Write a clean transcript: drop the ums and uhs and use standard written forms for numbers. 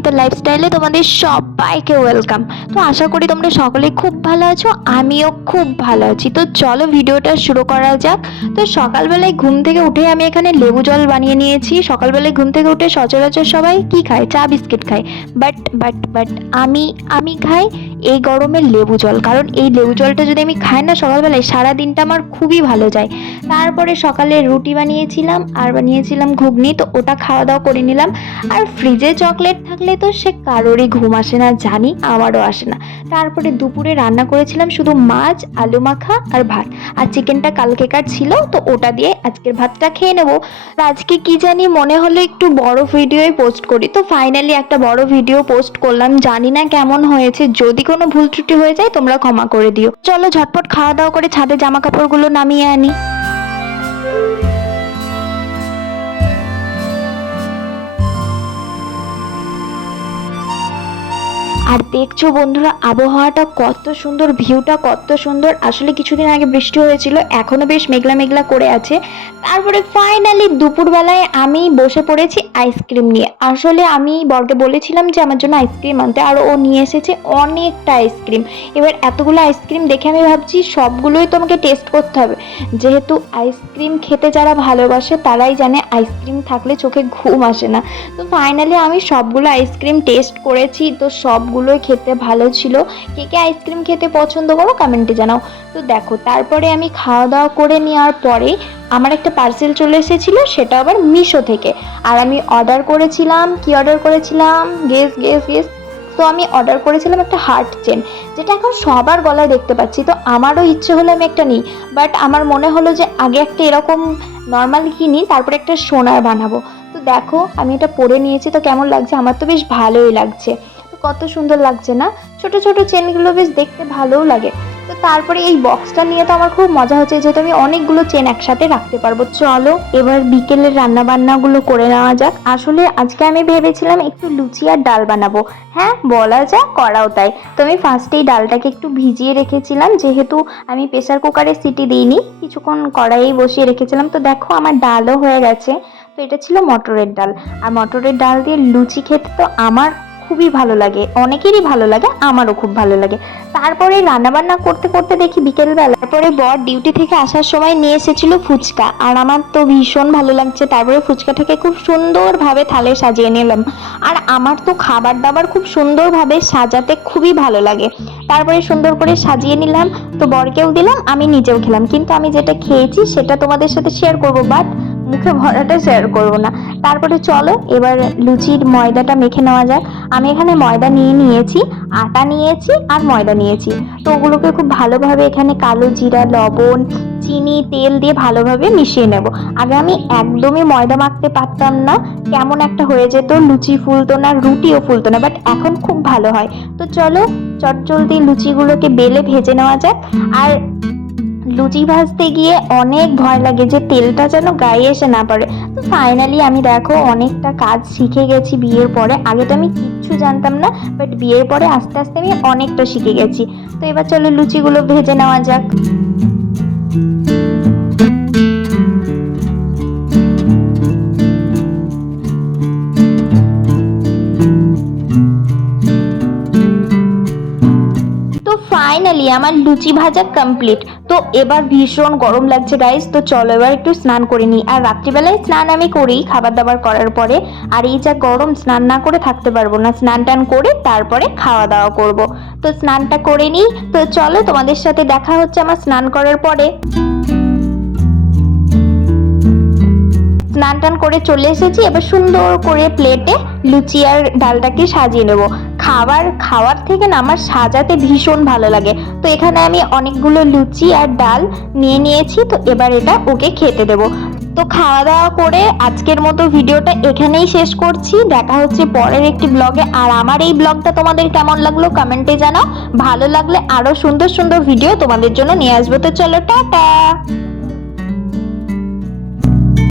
অর্পিতা লাইফস্টাইলে তোমাদের সবাইকে ওয়েলকাম। তো আশা করি তোমরা সকলেই খুব ভালো আছো, আমিও খুব ভালো আছি। তো চলো ভিডিওটা শুরু করা যাক। তো সকালবেলায় ঘুম থেকে উঠে আমি এখানে লেবু জল বানিয়ে নিয়েছি। সকালবেলায় ঘুম থেকে উঠে সচরাচর সবাই কি খায়? চা বিস্কিট খায়। বাট আমি খাই এই গরমে লেবু জল, কারণ এই লেবু জলটা যদি আমি খাই না সকালবেলায়, সারা দিনটা আমার খুবই ভালো যায়। তারপরে সকালে রুটি বানিয়েছিলাম আর বানিয়েছিলাম ঘুগনি, তো ওটা খাওয়া দাওয়া করে নিলাম। আর ফ্রিজে চকলেট থাকলে তো সে কারোরই ঘুম আসে না, জানি আমারও আসে না। তারপরে দুপুরে রান্না করেছিলাম শুধু মাছ, আলু মাখা আর ভাত। আর চিকেনটা কালকেকার ছিল, তো ওটা দিয়ে আজকের ভাতটা খেয়ে নেবো। আজকে কি জানি মনে হলো একটু বড় ভিডিওই পোস্ট করি, তো ফাইনালি একটা বড় ভিডিও পোস্ট করলাম। জানি না কেমন হয়েছে, যদি কোনো ভুল ত্রুটি হয়ে যায় তোমরা ক্ষমা করে দিও। চলো ঝটপট খাওয়া দাওয়া করে ছাদে জামা কাপড়গুলো নামিয়ে আনি। আর দেখছো বন্ধুরা, আবহাওয়াটা কত সুন্দর, ভিউটা কত সুন্দর। আসলে কিছুদিন আগে বৃষ্টি হয়েছিল, এখনো বেশ মেঘলা মেঘলা করে আছে। তারপরে ফাইনালি দুপুরবেলায় আমি বসে পড়েছি আইসক্রিম নিয়ে। আসলে আমি বরকে বলেছিলাম যে আমার জন্য আইসক্রিম আনতে, আর ও নিয়ে এসেছে অনেকটা আইসক্রিম। এবার এতগুলো আইসক্রিম দেখে আমি ভাবছি সবগুলোই তো আমাকে টেস্ট করতে হবে, যেহেতু আইসক্রিম খেতে যারা ভালোবাসে তারাই জানে আইসক্রিম থাকলে চোখে ঘুম আসে না। তো ফাইনালি আমি সবগুলো আইসক্রিম টেস্ট করেছি, তো সবগুলোই খেতে ভালো ছিল। কে কে আইসক্রিম খেতে পছন্দ করো কমেন্টে জানাও। তো দেখো, তারপরে আমি খাওয়া দাওয়া করে নেওয়ার পরে আমার একটা পার্সেল চলে এসেছিল, সেটা আবার মিশো থেকে। আর আমি অর্ডার করেছিলাম, কি অর্ডার করেছিলাম? Guess guess guess. তো আমি অর্ডার করেছিলাম একটা হার্ট চেন, যেটা এখন সবার গলায় দেখতে পাচ্ছি। তো আমারও ইচ্ছে হলো আমি একটা নিই, বাট আমার মনে হলো যে আগে একটা এরকম নর্মাল কিনি, তারপরে একটা সোনার বানাবো। তো দেখো আমি এটা পরে নিয়েছি, তো কেমন লাগছে? আমার তো বেশ ভালোই লাগছে। তো কত সুন্দর লাগছে না? ছোট ছোট চেনগুলো বেশ দেখতে ভালোও লাগে। তো তারপরে এই বক্সটা নিয়ে তো আমার খুব মজা হচ্ছে, যেহেতু আমি অনেকগুলো চেন একসাথে রাখতে পারবো। চলো এবার বিকেলের রান্না বান্নাগুলো করে নেওয়া যাক। আসলে আজকে আমি ভেবেছিলাম একটু লুচি আর ডাল বানাবো। হ্যাঁ, বলা যায় করাও তাই। তো আমি ফার্স্টেই ডালটাকে একটু ভিজিয়ে রেখেছিলাম, যেহেতু আমি প্রেসার কুকারে সিটি দিইনি, কিছুক্ষণ কড়াইয়ে বসিয়ে রেখেছিলাম। তো দেখো আমার ডালও হয়ে গেছে। তো এটা ছিল মটরের ডাল। আর মটরের ডাল দিয়ে লুচি খেতে তো আমার খুবই ভালো লাগে, অনেকেরই ভালো লাগে, আমারও খুব ভালো লাগে। তারপরে রান্নাবান্না করতে করতে দেখি বিকেলবেলা, তারপরে বর ডিউটি থেকে আসার সময় নিয়ে এসেছিল ফুচকা, আর আমার তো ভীষণ ভালো লাগছে। তারপরে ফুচকাটাকে খুব সুন্দরভাবে থালে সাজিয়ে নিলাম। আর আমার তো খাবার দাবার খুব সুন্দরভাবে সাজাতে খুবই ভালো লাগে। তারপরে সুন্দর করে সাজিয়ে নিলাম, তো বরকেও দিলাম, আমি নিজেও খেলাম। কিন্তু আমি যেটা খেয়েছি সেটা তোমাদের সাথে শেয়ার করবো, বাট মুখে ভরাটা শেয়ার করবো না। তারপরে চলো এবার লুচির ময়দাটা মেখে নেওয়া যাক। আমি এখানে ময়দা নিয়েছি, আটা নিয়েছি আর ময়দা নিয়েছি। তো ওগুলোকে খুব ভালোভাবে এখানে কালো জিরা, লবণ, চিনি, তেল দিয়ে ভালোভাবে মিশিয়ে নেব। আগে আমি একদমই ময়দা মাখতে পারতাম না, কেমন একটা হয়ে যেত, লুচি ফুলতো না, রুটিও ফুলতো না, বাট এখন খুব ভালো হয়। তো চলো চটজলদি লুচিগুলোকে বেলে ভেজে নেওয়া যাক। আর লুচি ভাজতে গিয়ে অনেক ভয় লাগে যে তেলটা যেন গায়ে এসে না পড়ে। তো ফাইনালি আমি দেখো অনেকটা কাজ শিখে গেছি বিয়ের পরে। আগে তো আমি কিচ্ছু জানতাম না, বাট বিয়ের পরে আস্তে আস্তে আমি অনেকটা শিখে গেছি। তো এবার চলো লুচিগুলো ভেজে নেওয়া যাক। ফাইনালি আমার লুচি ভাজা কমপ্লিট। তো এবার ভীষণ গরম লাগছে গাইস, তো চলো এবার একটু স্নান করে নিই। আর রাত্রিবেলায় স্নান আমি করি খাবার দাবার করার পরে। আর এই যা গরম, স্নান না করে থাকতে পারবো না। স্নান টান করে তারপরে খাওয়া দাওয়া করব। তো স্নানটা করে নিই। তো চলো তোমাদের সাথে দেখা হচ্ছে আমার স্নান করার পরে। স্নান টান করে চলে এসেছি, এবার সুন্দর করে প্লেটে লুচি আর ডালটাকে সাজিয়ে নেব। খাওয়ার থেকে না আমার সাজাতে ভীষণ ভালো লাগে। তো এখানে আমি অনেকগুলো লুচি আর ডাল নিয়েছি, তো এবার এটা ওকে খেতে দেব। তো খাওয়া দাওয়া করে আজকের মতো ভিডিওটা এখানেই শেষ করছি। দেখা হচ্ছে পরের একটি ব্লগে। আর আমার এই ব্লগটা তোমাদের কেমন লাগলো কমেন্টে জানাও। ভালো লাগলে আরো সুন্দর সুন্দর ভিডিও তোমাদের জন্য নিয়ে আসবো। তো চলো টাটা।